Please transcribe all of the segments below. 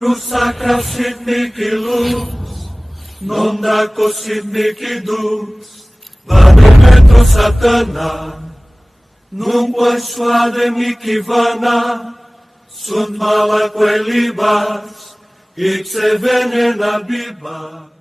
Sacra sit mihi lux, non daco sit mihi dux, vademetro satana, nunque suade mihi vana, sunt malaque libas, ipse venena bibas.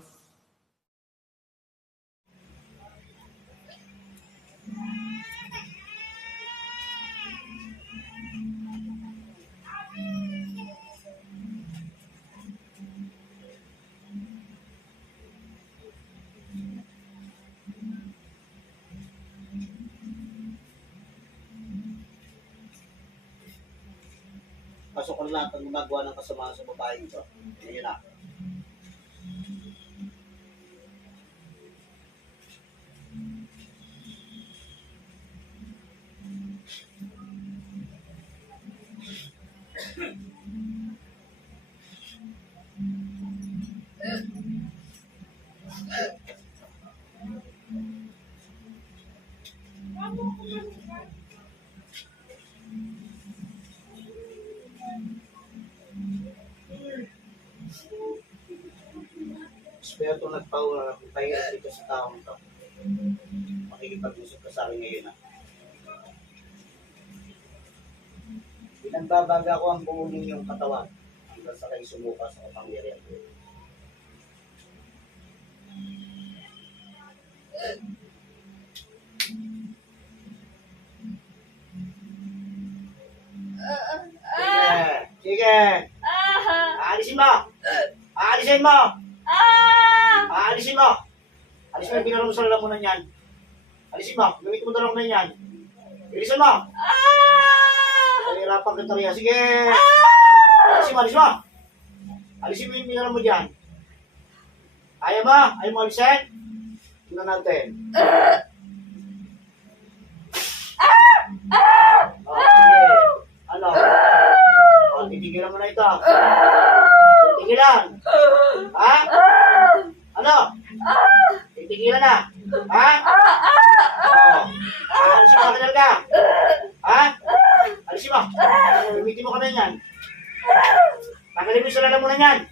Pasok ko lahat ng gumagawa ng kasamaan sa babae ito. Yan na. Espiritu nagpahirap dito sa taong ito. Makikipag-usap ka sa akin ngayon na. Pinagbabaga ko ang buo ninyong katawan hanggang sa kayo sumuka sa kapangyarihan ko. Sige! Aalisin mo! Aalisin mo! Aalisin mo! Alisin mo yung pinarong sa lalamunan yan. Alisin mo! Gamitin mo dalawang na yan. Bilisan mo! Nahirapan ka tariya. Sige! Alisin mo! Alisin mo! Alisin mo yung pinarong mo dyan. Ayaw mo? Ayaw mo alisin? Tingnan natin. Sige. Ano? Titigilan mo na ito. Titigilan. Ha? Ano? Titigilan na. Ha? Alisin mo ka talaga. Ha? Alisin mo. Gamitin mo kami yan. Tagalin mo sa lalamunan yan.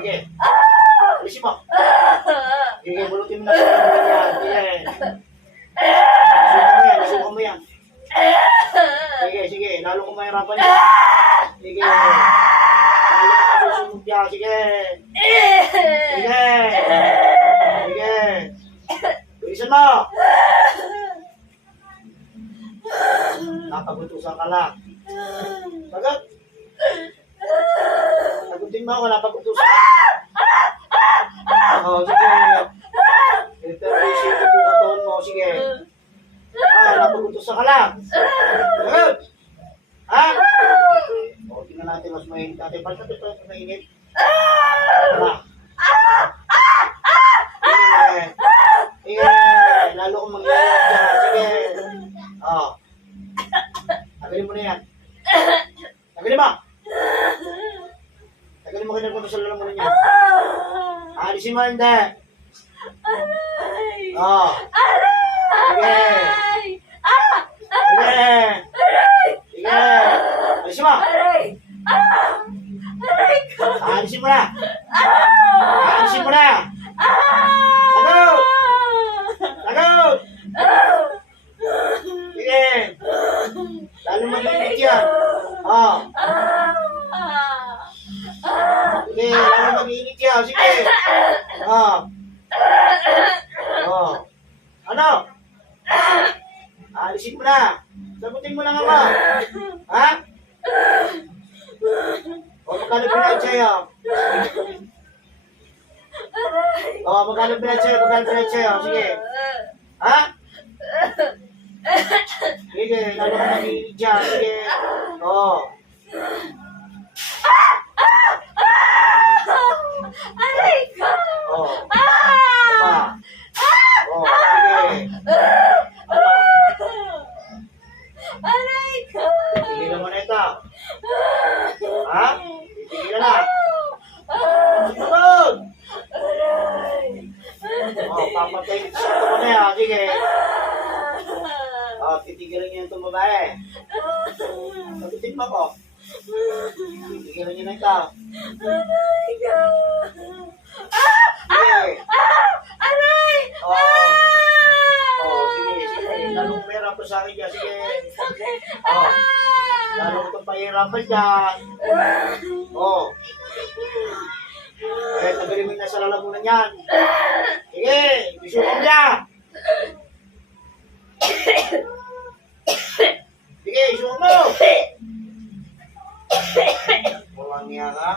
Sige. Alisin mo. Sige, bulutin mo na sa lalamunan yan. Sige. Subukan mo yan. Sige, sige. Lalo kong mahirapan yan. Sige. Lalo kong masusunod yan. Sige. Sige. Sige. Bilisan mo. Napagutusan ka lang. Sagot. Sagutin mo. Wala pagutusan. Sige. Ito yung sito po katawan mo. Sige. Napagutusan ka lang. Sagot. Ha? O, tingnan natin mas mainit natin. Paano natin ito mainit? Tara. Sige. Sige. Lalo kong mangyayag dyan. Sige. O. Tagalin mo na yan. Tagalin mo. Tagalin mo kinagpunta sa lalamunan niya. Alisin mo hindi. O. Sige. Sige. Sige. Alisin mo. Alisin mo na. Alisin mo na. Lagot. Lagot. Sige. Lalo mag-init yan. Oh. Sige, lalo mag-init yan. Sige. Oh. Oh. Ano? Alisin mo na. Sagutin mo lang ako. Ha? O, magkano pinahid sa'yo? O, magkano pinahid sa'yo? Magkano pinahid sa'yo? Sige. Ha? Sige, lalo ka nag-iinit dyan. Sige. O. Aray ko! O. Pa. O, sige. Aray ko! Tigilan mo na ito. Ha? Tigilan na. Sunod! O, papatay. Sunod mo na yan. Sige. Oh, titigilan niyo itong babae. Sagutin mo ko. Titigilan niyo na ito. Aray ko! Sige. Aray! Oh. Oh, sige, sige. Lalong pera po sa akin dyan. Sige. Sakit! Oh. Lalong itong pahirapan dyan. Oh. Eh, tagalin mo na sa lalamunan yan. Sige, isukom niya. Sige, isukom mo. Walang niya ka.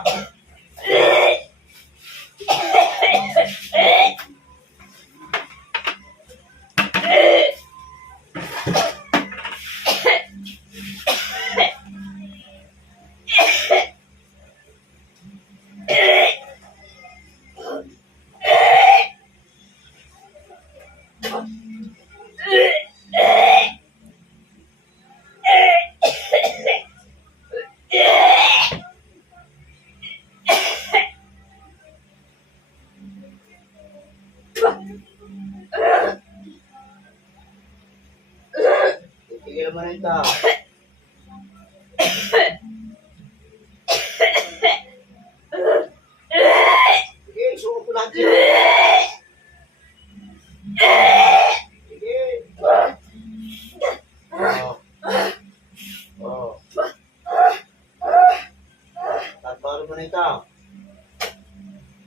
Tigil mo na ito. Sige, isukom ko lahat yun. Sige. Oh. Oh. Tatparo mo na ito.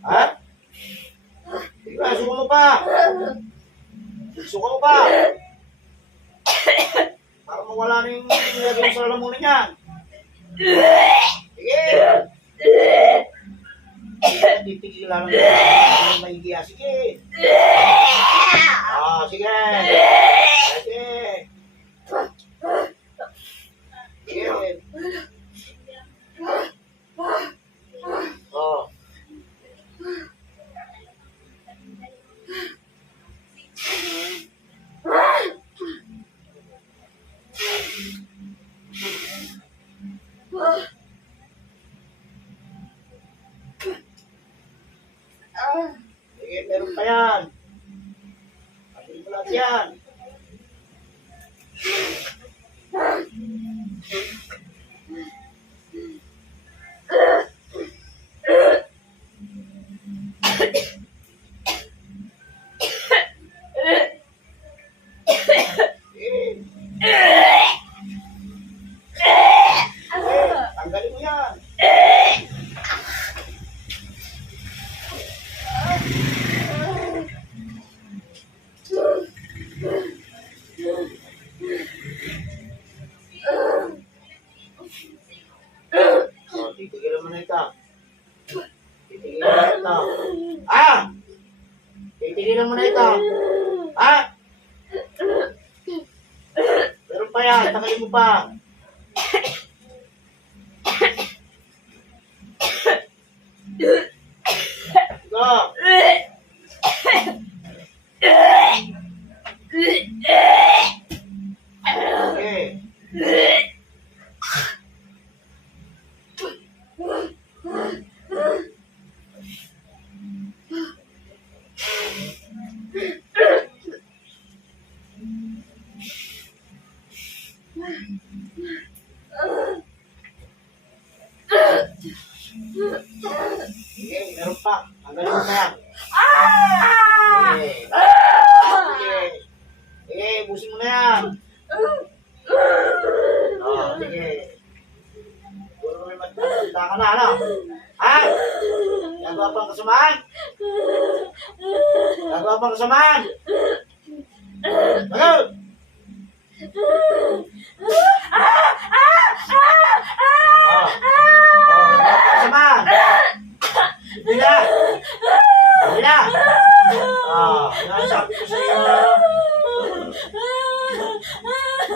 Ha? Sige na, isukom mo pa. Isukom mo pa. Para mawala na yung nilagay sa lalamunan niyan. Sige. Titigilan lang yung mahigiya. Sige. Ah, sige. Sige. Sige. Oh. Sige, meron pa yan. Pagin mo lahat yan. Sige. Tanggalin mo yan. Oh, titigilan mo na ito. Titigilan mo na ito. Ah! Titigilan mo na ito. Ah! Meron pa yan. Tagalin mo pa. Go! Okay. Sige, meron pa. Tanggalin mo na yan. Sige. Sige. Sige, busin mo na yan. Oh, sige. Puro may magpapalita ka na, ano? Ha? Gagawa pang kasamaan? Gagawa pang kasamaan? Ano? Kasamaan? Hindi na. Hindi na. Sabi ko sa iyo.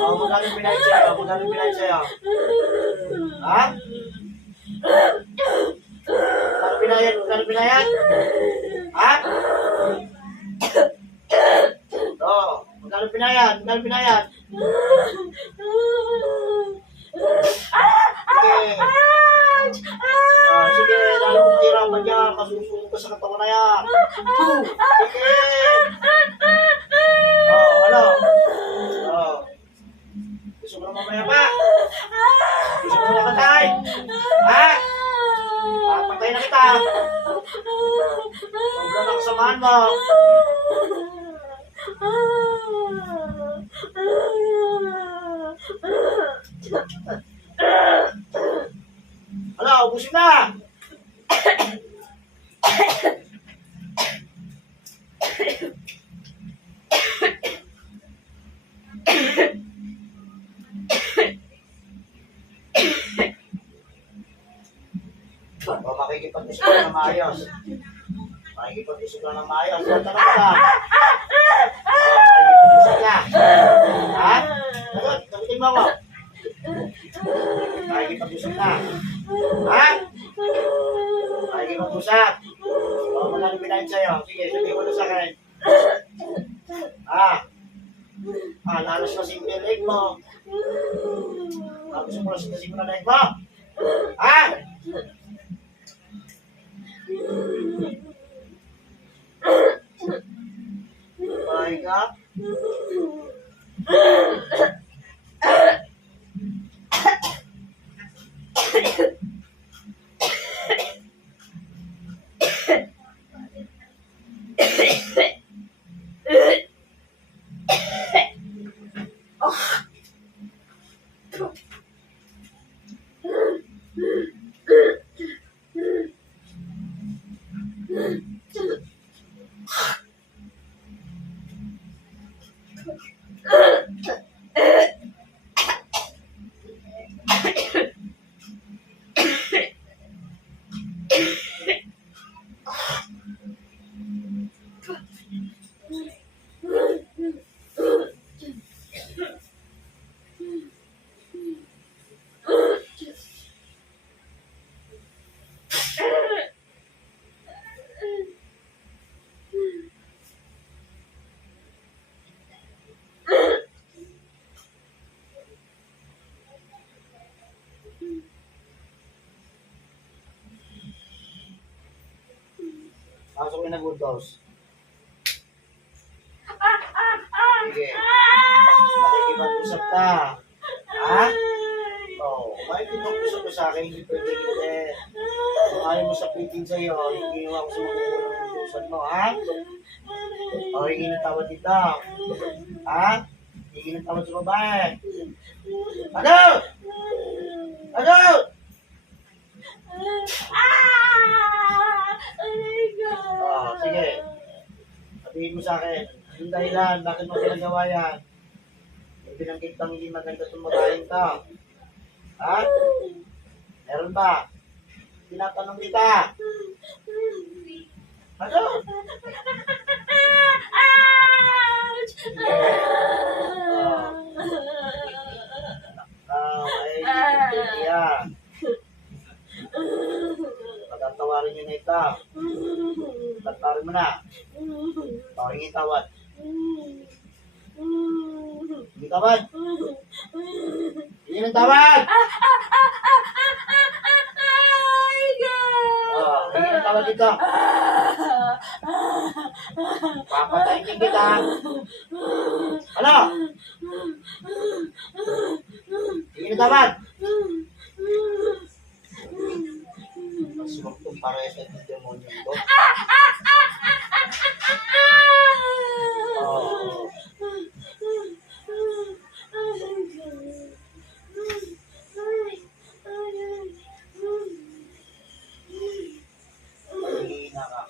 Magkano pinahit sa'yo? Magkano pinahit sa'yo? Ha? Magkano pinahit? Magkano pinahit? Ha? Oo. Magkano pinahit? Magkano pinahit? Sige. Sige, lalo kong hirapan niya. Kasusunod ka sa katawan na yan. Sige. Ano? Patayin na kita. Sobrang ang samahan mo. Hala, ubusin na. O, makikipag-isip ka na maayos. Makikipag-isip ka na maayos. O, tanong ka. O, makikipag-isip ka. Ha? Sagot, sagutin mo ako. Makikipag-isip ka. Ha? Makikipag-usap. O, magkano pinahin sa'yo? Sige, sabihin mo na sa akin. Ha? Nalas na yung leg mo. Gusto mo na sinasing mo na leg mo? Ha? Bahay ka? Pasok na good dose. Sige. Makikipag-usap ka. Ha? Oo. Makikipag-usap ka sa akin, hindi pwede hindi. Kung ayaw mo sapitin sa'yo, hindi mo ako sa mga utusan mo, ha? O, hingi ng tawad dito. Ha? Hingi ng tawad sa babae. Ano? Ano? Sige. Sabihin mo sa akin, yung dahilan, bakit mo ginagawa yan? Yung binanggit kang hindi maganda tumurahin ka. Ha? Meron ba? Tinatanong kita. Ano? Ay, pagkatawarin nyo na ito. Pagkatawarin mo na. Tawagin tawad. Hindi tawad. Hindi ng tawad. Hindi ng tawad dito. Papatayin din kita. Ano? Hindi ng tawad. Masumag itong parehas at yung demonyo ito. Mahihina ka.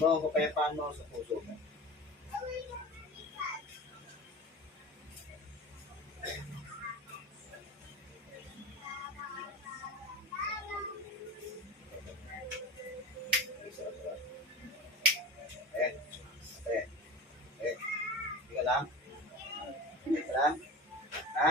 mo ang kapayapaan mo sa puso mo. Tiga lang. Tiga lang. Ha?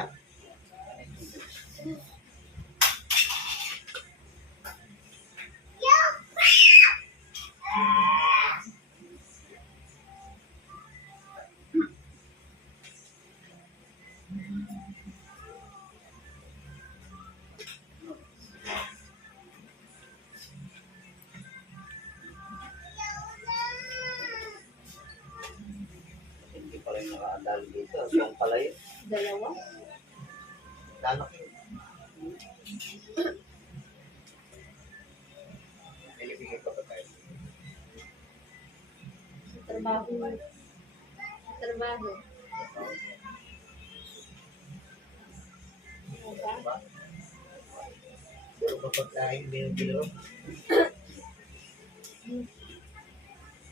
Hindi pa rin nakaandal dito. Yung pala yun. Dalawa? Lalaki. Pilipigil pa ba tayo? Sa trabaho. Sa trabaho. Diba? Puro pa pagkain, binibilo.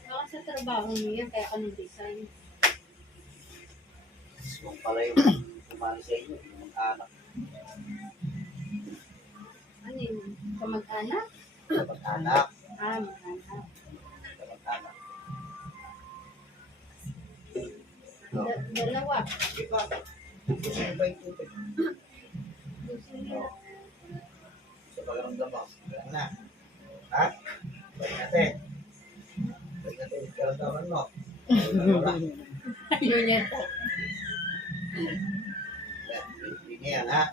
Baka sa trabaho niya, kaya ka nag-design. Yung pala yung kumali sa inyo, yung anak. Ano yun? Kamag-anak? Anak. Ah, mag-anak. Anak. No. Dalawa. Diba? Gusto mo ba yung tubig? Gusto niya. Sa pagkaramdam mo. Kailangan na. Ha? Balik natin. Balik natin yung karamdaman mo. Wala. Ayun niya. Yan, yan, ha?